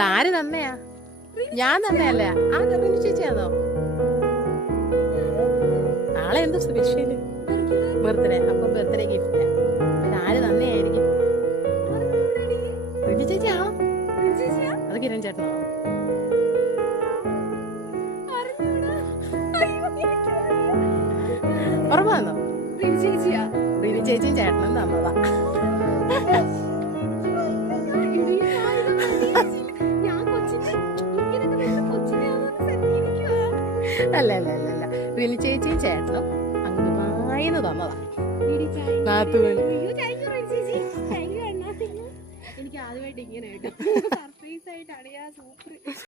ഇതാര് തന്നെയാ? ഞാൻ തന്നെയല്ലേ? ആ റിനി ചേച്ചിയാണോ? നാളെ എന്തോ സ്പെഷ്യല് ബർത്ത്ഡേ. അപ്പൊ ബർത്ത്ഡേ ഗിഫ്റ്റ് ഇതാര് തന്നെയായിരിക്കും? റിനി ചേച്ചിയാണോ? അത് കിരൺ ചേട്ടനോ? ഉറപ്പാന്നോ? റിനി ചേച്ചിയും ചേട്ടനും തന്നതാ. അല്ല അല്ല അല്ല അല്ല, റിനി ചേച്ചിയും ചേട്ടനും അങ്ങുമായിന്ന് തന്നതാ. നാത്തുവിന്. എനിക്ക് ആദ്യമായിട്ട് ഇങ്ങനെ